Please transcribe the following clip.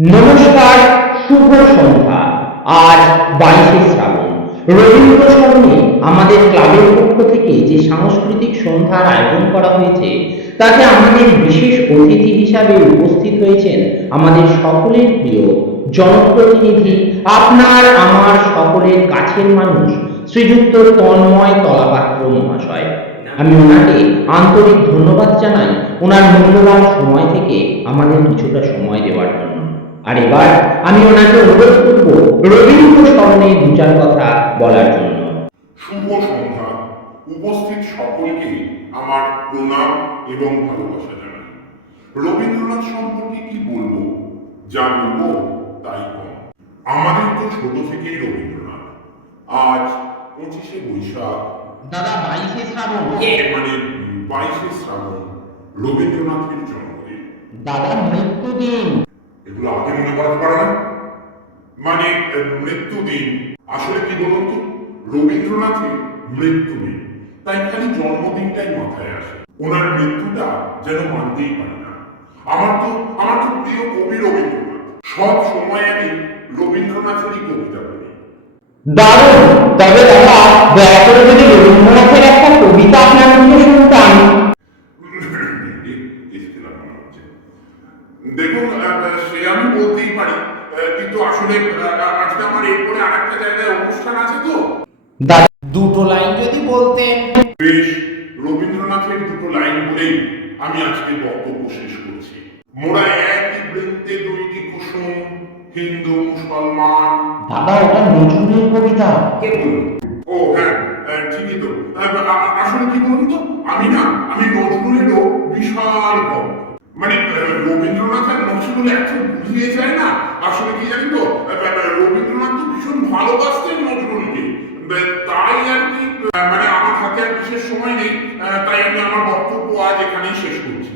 নমস্কার, শুভ সন্ধ্যা। আজ বাইশে শ্রাবণ। রবীন্দ্র স্মরণে আমাদের ক্লাবের পক্ষ থেকে যে সাংস্কৃতিক সন্ধ্যার আয়োজন করা হয়েছে, তাতে আমাদের বিশেষ অতিথি হিসাবে উপস্থিত হয়েছেন আমাদের সকলের প্রিয় জনপ্রতিনিধি, আপনার আমার সকলের কাছের মানুষ, শ্রীযুক্ত তন্ময় তলাপাত্র মহাশয়। আমি ওনাকে আন্তরিক ধন্যবাদ জানাই। ওনার মূল্যবান সময় থেকে আমাদের কিছুটা সময় জন্য আর এবার আমি ওনাকে অনুরোধ করব রবীন্দ্র স্মরণে দু চার কথা বলার জন্য। শুভ সন্ধ্যা। উপস্থিত সকলকে আমার প্রণাম এবং ভালোবাসা জানাই। রবীন্দ্রনাথ সম্পর্কে কি বলব যা বলব তাই কম। আমাদের তো ছোট থেকেই রবীন্দ্রনাথ। আজ পঁচিশে বৈশাখ। দাদা বাইশে শ্রাবণ। মানে বাইশে শ্রাবণ রবীন্দ্রনাথের জন্মদিন। দাদা মৃত্যুদিন। মানে আহ, মৃত্যুদিন আসলে কি বলুন তো রবীন্দ্রনাথের মৃত্যু নেই তাই খালি জন্মদিনটাই মাথায় আসে ওনার মৃত্যুটা যেন মানতেই পারি না আমার তো আমার তো প্রিয় কবি রবীন্দ্রনাথ সব সময় আমি রবীন্দ্রনাথেরই কবিতা পড়ি দারুণ তবে দাদা দয়া করে যদি রবীন্দ্রনাথের একটা কবিতা আপনার মুখে শুনতাম মনে। দেখুন সে আমি বলতেই পারি কিন্তু আসলে আজকে আমার এরপরে আরেকটা জায়গায় অনুষ্ঠান আছে তো। দুটো লাইন যদি বলতেন। বেশ রবীন্দ্রনাথের দুটো লাইন বলেই আমি আজকে বক্তব্য শেষ করছি। মোরা একই বৃত্তে দুইটি কুসুম হিন্দু মুসলমান। দাদা ওটা নজরুলের কবিতা। কে? ও হ্যাঁ ঠিকই তো। আসলে কি বলুন তো? আমি না আমি নজরুলেরও বিশাল ভক্ত। মানে আহ, আর নজরুল বুঝিয়ে যায় না? আসলে কি জানি তো? রবীন্দ্রনাথ তো ভীষণ ভালোবাসতেন নজরুলকে। তাই আর কি মানে আমার হাতে আর বিশেষ সময় নেই তাই আমি আমার বক্তব্য আজ এখানেই শেষ করছি।